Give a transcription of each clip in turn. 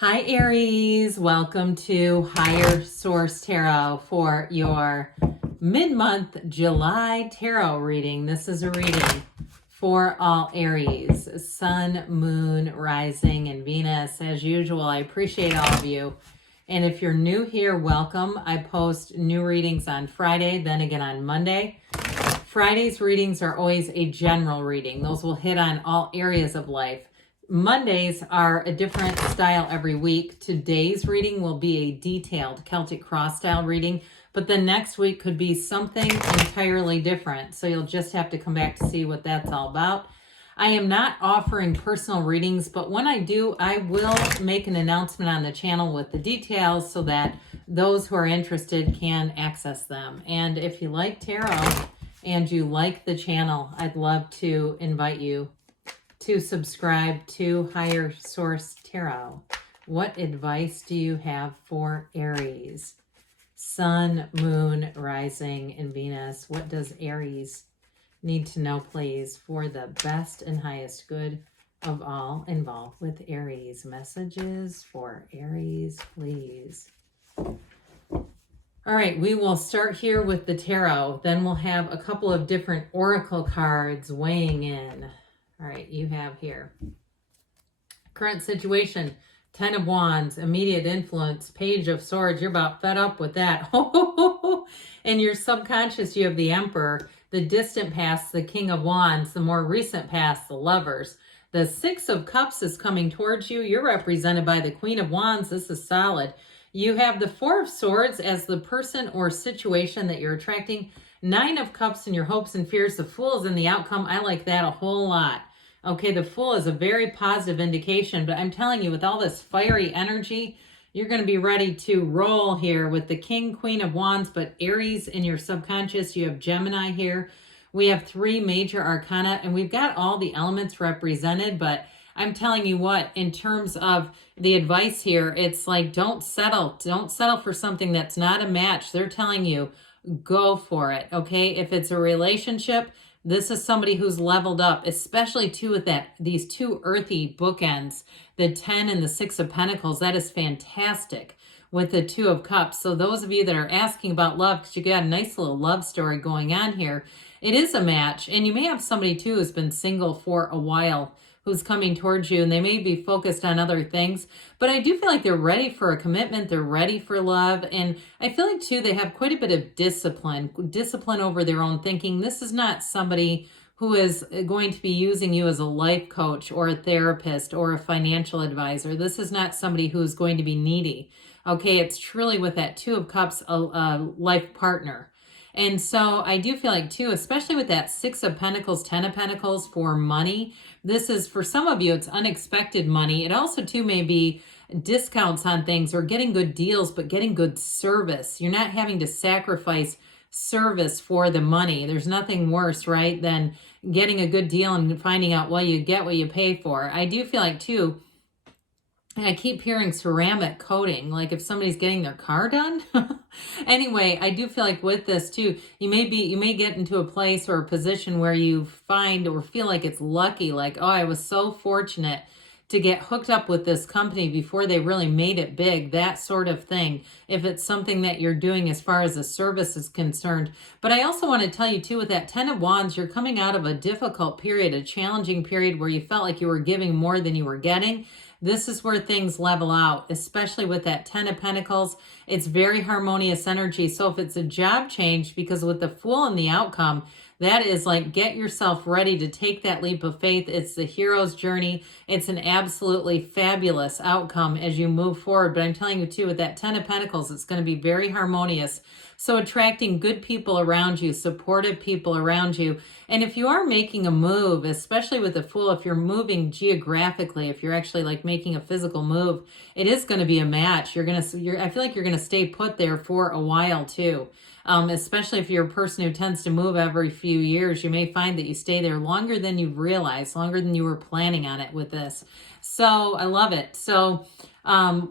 Hi, Aries. Welcome to Higher Source Tarot for your mid-month July tarot reading. This is a reading for all Aries, Sun, Moon, Rising, and Venus. As usual, I appreciate all of you. And if you're new here, welcome. I post new readings on Friday, then again on Monday. Friday's readings are always a general reading. Those will hit on all areas of life. Mondays are a different style every week. Today's reading will be a detailed Celtic cross style reading, but the next week could be something entirely different. So you'll just have to come back to see what that's all about. I am not offering personal readings, but when I do, I will make an announcement on the channel with the details so that those who are interested can access them. And if you like tarot and you like the channel, I'd love to invite you to subscribe to Higher Source Tarot. What advice do you have for Aries? Sun, Moon, Rising, and Venus. What does Aries need to know, please, for the best and highest good of all involved with Aries? Messages for Aries, please. All right, we will start here with the tarot. Then we'll have a couple of different oracle cards weighing in. All right, you have here current situation, 10 of Wands, immediate influence, Page of Swords. You're about fed up with that. And your subconscious, you have the Emperor, the distant past, the King of Wands, the more recent past, the Lovers. The Six of Cups is coming towards you. You're represented by the Queen of Wands. This is solid. You have the Four of Swords as the person or situation that you're attracting. Nine of Cups in your hopes and fears. The Fool is in the outcome. I like that a whole lot. Okay, the Fool is a very positive indication, but I'm telling you, with all this fiery energy, you're going to be ready to roll here with the King, Queen of Wands, but Aries in your subconscious. You have Gemini here. We have three major arcana, and we've got all the elements represented, but I'm telling you what, in terms of the advice here, it's like, don't settle. Don't settle for something that's not a match. They're telling you, go for it, okay? If it's a relationship, this is somebody who's leveled up, especially too with these two earthy bookends, the 10 and the 6 of Pentacles. That is fantastic with the 2 of Cups. So those of you that are asking about love, because you got a nice little love story going on here, it is a match. And you may have somebody too who's been single for a while, who's coming towards you, and they may be focused on other things, but I do feel like they're ready for a commitment. They're ready for love. And I feel like too, they have quite a bit of discipline over their own thinking. This is not somebody who is going to be using you as a life coach or a therapist or a financial advisor. This is not somebody who's going to be needy. Okay, it's truly with that 2 of Cups, a life partner. And so I do feel like too, especially with that 6 of Pentacles, 10 of Pentacles for money, this is, for some of you, it's unexpected money. It also too may be discounts on things or getting good deals, but getting good service. You're not having to sacrifice service for the money. There's nothing worse, right, than getting a good deal and finding out, well, you get what you pay for. I do feel like too, and I keep hearing ceramic coating, like if somebody's getting their car done. Anyway, I do feel like with this too, you may get into a place or a position where you find or feel like it's lucky, like, oh, I was so fortunate to get hooked up with this company before they really made it big, that sort of thing, if it's something that you're doing as far as the service is concerned. But I also want to tell you too, with that 10 of Wands, you're coming out of a difficult period, a challenging period where you felt like you were giving more than you were getting. This is where things level out, especially with that 10 of Pentacles. It's very harmonious energy. So if it's a job change, because with the Fool in the outcome, that is like, get yourself ready to take that leap of faith. It's the hero's journey. It's an absolutely fabulous outcome as you move forward. But I'm telling you too, with that 10 of Pentacles, it's going to be very harmonious. So attracting good people around you, supportive people around you. And if you are making a move, especially with the Fool, if you're moving geographically, if you're actually like making a physical move, it is going to be a match. I feel like you're going to stay put there for a while too. Especially if you're a person who tends to move every few years, you may find that you stay there longer than you realize, longer than you were planning on it with this. So I love it. So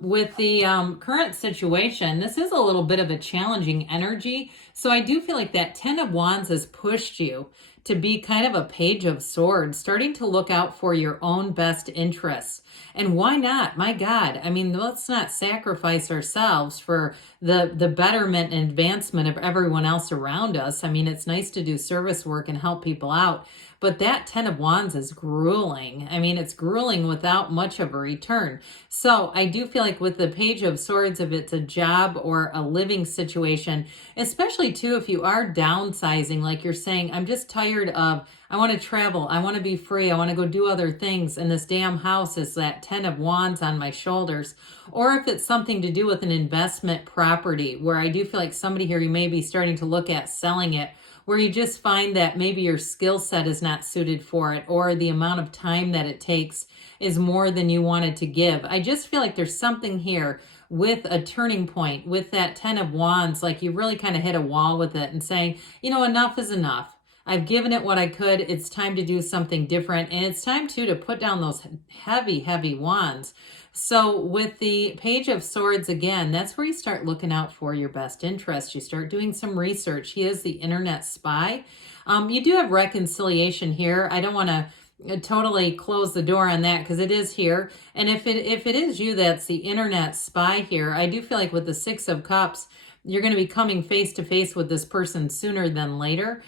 with the current situation, this is a little bit of a challenging energy. So I do feel like that 10 of Wands has pushed you to be kind of a page of swords, starting to look out for your own best interests. And why not? My God, I mean, let's not sacrifice ourselves for the betterment and advancement of everyone else around us. I mean, it's nice to do service work and help people out, but that 10 of Wands is grueling. I mean, it's grueling without much of a return. So I do feel like with the Page of Swords, if it's a job or a living situation, especially too, if you are downsizing, like you're saying, I'm just tired of, I want to travel, I want to be free, I want to go do other things, and this damn house is that 10 of Wands on my shoulders. Or if it's something to do with an investment property, where I do feel like somebody here, you may be starting to look at selling it, where you just find that maybe your skill set is not suited for it, or the amount of time that it takes is more than you wanted to give. I just feel like there's something here with a turning point, with that 10 of Wands, like you really kind of hit a wall with it and saying, you know, enough is enough. I've given it what I could. It's time to do something different. And it's time too to put down those heavy, heavy wands. So with the Page of Swords, again, that's where you start looking out for your best interest. You start doing some research. He is the internet spy. You do have reconciliation here. I don't want to totally close the door on that because it is here. And if it is you that's the internet spy here, I do feel like with the Six of Cups, you're going to be coming face to face with this person sooner than later.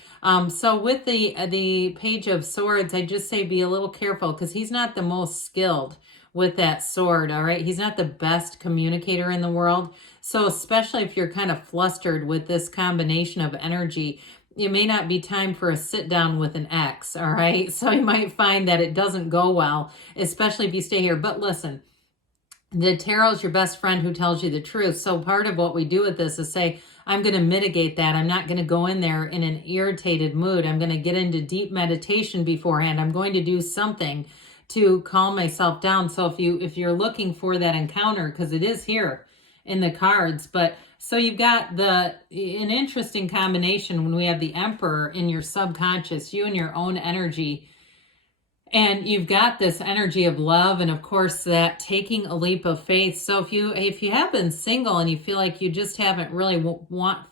So with the Page of Swords, I just say be a little careful because he's not the most skilled with that sword, all right? He's not the best communicator in the world. So especially if you're kind of flustered with this combination of energy, it may not be time for a sit down with an ex, all right? So you might find that it doesn't go well, especially if you stay here. But listen, the tarot is your best friend who tells you the truth. So part of what we do with this is say, I'm going to mitigate that. I'm not going to go in there in an irritated mood. I'm going to get into deep meditation beforehand. I'm going to do something to calm myself down. So if you're looking for that encounter, because it is here in the cards, but so you've got an interesting combination when we have the Emperor in your subconscious, you and your own energy. And you've got this energy of love and of course that taking a leap of faith. So if you have been single and you feel like you just haven't really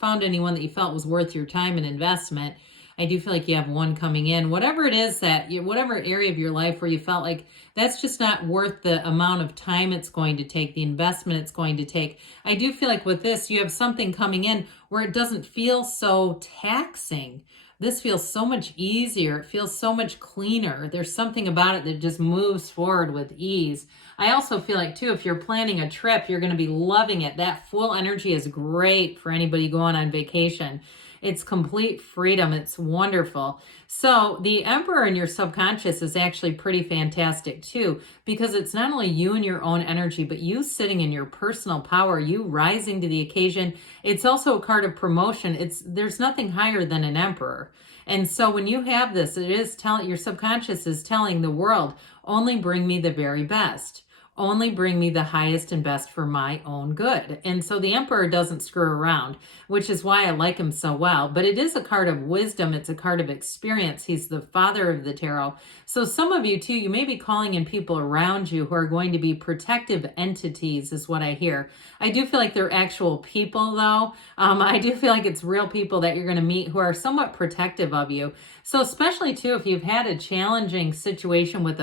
found anyone that you felt was worth your time and investment, I do feel like you have one coming in. Whatever it is whatever area of your life where you felt like that's just not worth the amount of time it's going to take, the investment it's going to take. I do feel like with this, you have something coming in where it doesn't feel so taxing. This feels so much easier. It feels so much cleaner. There's something about it that just moves forward with ease. I also feel like, too, if you're planning a trip, you're going to be loving it. That full energy is great for anybody going on vacation. It's complete freedom. It's wonderful. So the Emperor in your subconscious is actually pretty fantastic too, because it's not only you and your own energy, but you sitting in your personal power, you rising to the occasion. It's also a card of promotion. There's nothing higher than an Emperor. And so when you have this, your subconscious is telling the world, only bring me the very best. Only bring me the highest and best for my own good. And so the Emperor doesn't screw around, which is why I like him so well. But it is a card of wisdom. It's a card of experience. He's the father of the tarot. So some of you too, you may be calling in people around you who are going to be protective entities is what I hear. I do feel like they're actual people though. I do feel like it's real people that you're going to meet who are somewhat protective of you. So especially too, if you've had a challenging situation with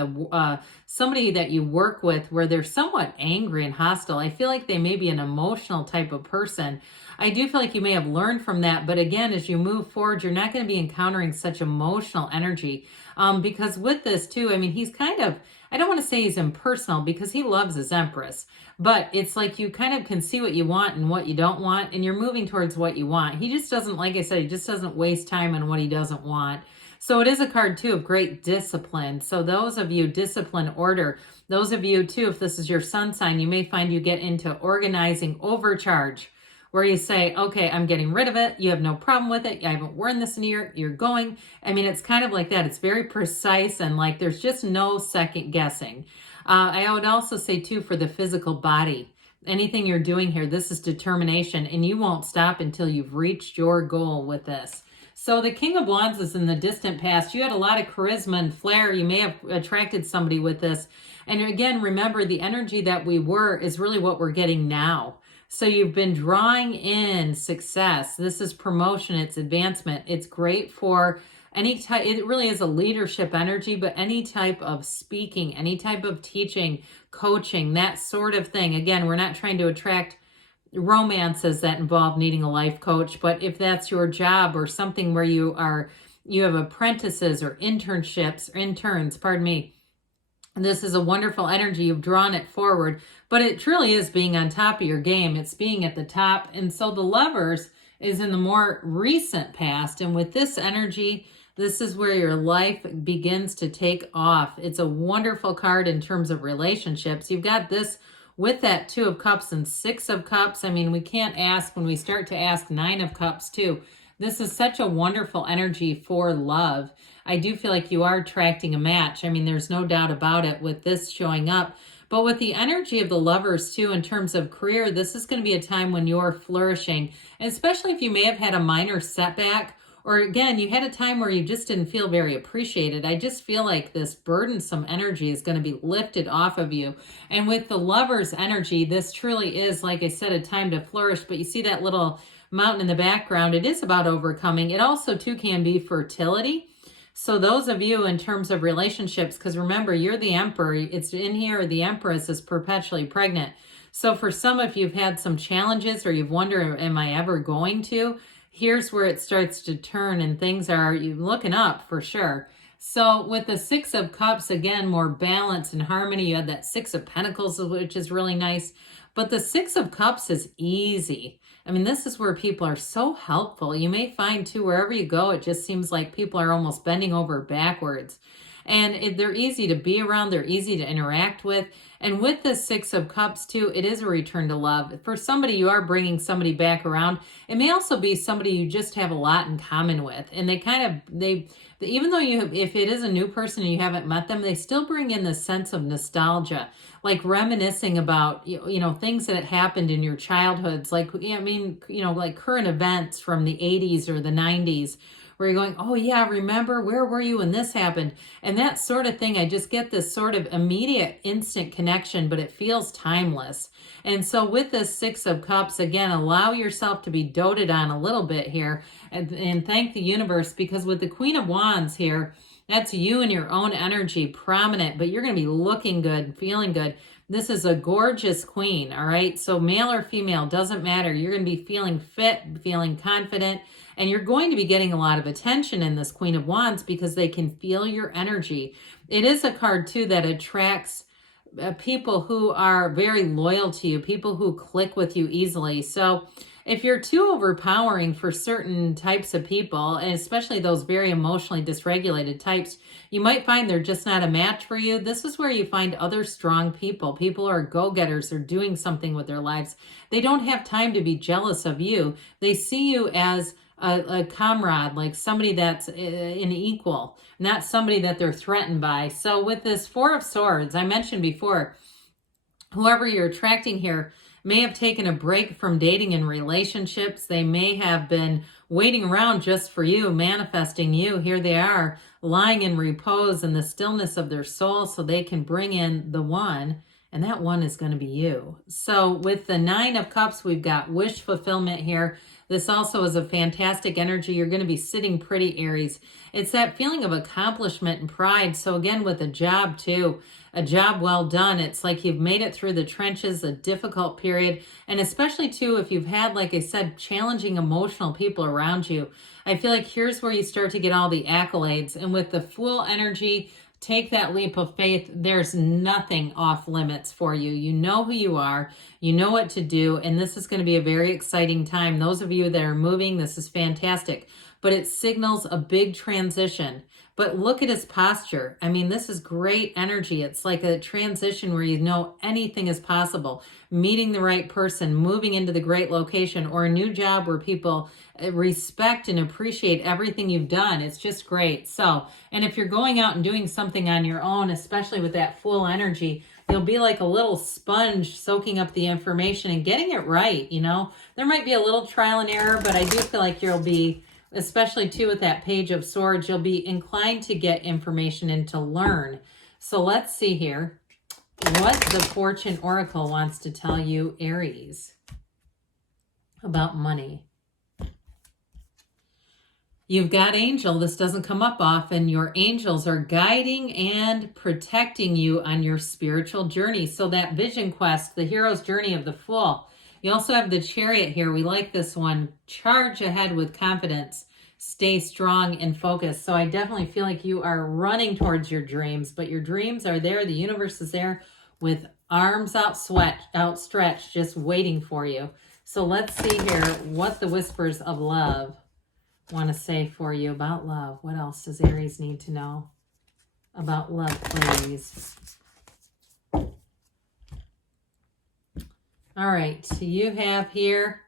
somebody that you work with where they're somewhat angry and hostile, I feel like they may be an emotional type of person. I do feel like you may have learned from that. But again, as you move forward, you're not going to be encountering such emotional energy. Because with this too, I mean, he's kind of, I don't want to say he's impersonal because he loves his Empress, but it's like you kind of can see what you want and what you don't want, and you're moving towards what you want. He just doesn't, like I said, he just doesn't waste time on what he doesn't want. So it is a card too of great discipline. So those of you, discipline, order, those of you too, if this is your sun sign, you may find you get into organizing overcharge, where you say, okay, I'm getting rid of it. You have no problem with it. I haven't worn this in a year. You're going. I mean, it's kind of like that. It's very precise and like there's just no second guessing. I would also say too, for the physical body, anything you're doing here, this is determination and you won't stop until you've reached your goal with this. So the King of Wands is in the distant past. You had a lot of charisma and flair. You may have attracted somebody with this. And again, remember the energy that we were is really what we're getting now. So you've been drawing in success. This is promotion. It's advancement. It's great for any type, it really is a leadership energy, but any type of speaking, any type of teaching, coaching, that sort of thing. Again, we're not trying to attract romances that involve needing a life coach, but if that's your job or something where you have apprentices or internships, interns, pardon me, this is a wonderful energy. You've drawn it forward, but it truly is being on top of your game. It's being at the top. And so the Lovers is in the more recent past. And with this energy, this is where your life begins to take off. It's a wonderful card in terms of relationships. You've got this with that 2 of Cups and 6 of Cups. I mean, we can't ask when we start to ask 9 of Cups too. This is such a wonderful energy for love. I do feel like you are attracting a match. I mean, there's no doubt about it with this showing up. But with the energy of the Lovers too, in terms of career, this is going to be a time when you're flourishing. And especially if you may have had a minor setback, or again, you had a time where you just didn't feel very appreciated. I just feel like this burdensome energy is going to be lifted off of you. And with the Lovers energy, this truly is, like I said, a time to flourish. But you see that little mountain in the background, it is about overcoming. It also too can be fertility. So those of you in terms of relationships, because remember, you're the Emperor. It's in here, the Empress is perpetually pregnant. So for some of you have had some challenges or you've wondered, am I ever going to? Here's where it starts to turn and things are looking up for sure. So with the 6 of Cups, again, more balance and harmony. You had that 6 of Pentacles, which is really nice. But the 6 of Cups is easy. I mean, this is where people are so helpful. You may find too, wherever you go, it just seems like people are almost bending over backwards. And they're easy to be around. They're easy to interact with. And with the 6 of Cups too, it is a return to love. For somebody, you are bringing somebody back around. It may also be somebody you just have a lot in common with. And even though if it is a new person and you haven't met them, they still bring in this sense of nostalgia, like reminiscing about, things that happened in your childhoods. Like, like current events from the 80s or the 90s. Where you're going, oh yeah, remember, where were you when this happened? And that sort of thing, I just get this sort of immediate, instant connection, but it feels timeless. And so with this 6 of Cups, again, allow yourself to be doted on a little bit here and thank the universe, because with the Queen of Wands here, that's you and your own energy prominent, but you're going to be looking good, feeling good. This is a gorgeous queen, all right? So male or female, doesn't matter. You're going to be feeling fit, feeling confident, and you're going to be getting a lot of attention in this Queen of Wands because they can feel your energy. It is a card, too, that attracts people who are very loyal to you, people who click with you easily. So if you're too overpowering for certain types of people, and especially those very emotionally dysregulated types, you might find they're just not a match for you. This is where you find other strong people. People are go-getters. They're doing something with their lives. They don't have time to be jealous of you. They see you as a comrade, like somebody that's an equal, not somebody that they're threatened by. So with this 4 of Swords, I mentioned before, whoever you're attracting here may have taken a break from dating and relationships. They may have been waiting around just for you, manifesting you. Here they are, lying in repose in the stillness of their soul so they can bring in the one, and that one is going to be you. So with the 9 of Cups, we've got wish fulfillment here. This also is a fantastic energy. You're going to be sitting pretty, Aries. It's that feeling of accomplishment and pride. So again, with a job too, a job well done. It's like you've made it through the trenches, a difficult period. And especially too, if you've had, like I said, challenging emotional people around you, I feel like here's where you start to get all the accolades. And with the Fool energy, take that leap of faith. There's nothing off limits for you. You know who you are. You know what to do. And this is going to be a very exciting time. Those of you that are moving, this is fantastic. But it signals a big transition. But look at his posture. I mean, this is great energy. It's like a transition where you know anything is possible. Meeting the right person, moving into the great location, or a new job where people respect and appreciate everything you've done. It's just great. So, and if you're going out and doing something on your own, especially with that Fool energy, you'll be like a little sponge soaking up the information and getting it right. There might be a little trial and error, but I do feel like you'll be, especially too with that Page of Swords, you'll be inclined to get information and to learn. So let's see here what the Fortune Oracle wants to tell you, Aries, about money. You've got angel. This doesn't come up often. Your angels are guiding and protecting you on your spiritual journey. So that vision quest, the hero's journey of the Fool. You also have the Chariot here. We like this one. Charge ahead with confidence. Stay strong and focused. So I definitely feel like you are running towards your dreams, but your dreams are there. The universe is there with arms outstretched, just waiting for you. So let's see here what the whispers of love want to say for you about love. What else does Aries need to know about love, please? All right, you have here,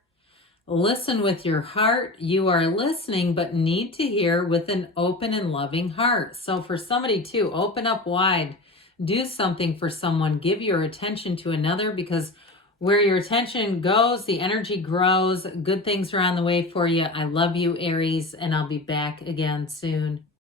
listen with your heart. You are listening, but need to hear with an open and loving heart. So for somebody too, open up wide. Do something for someone. Give your attention to another, because where your attention goes, the energy grows. Good things are on the way for you. I love you, Aries, and I'll be back again soon.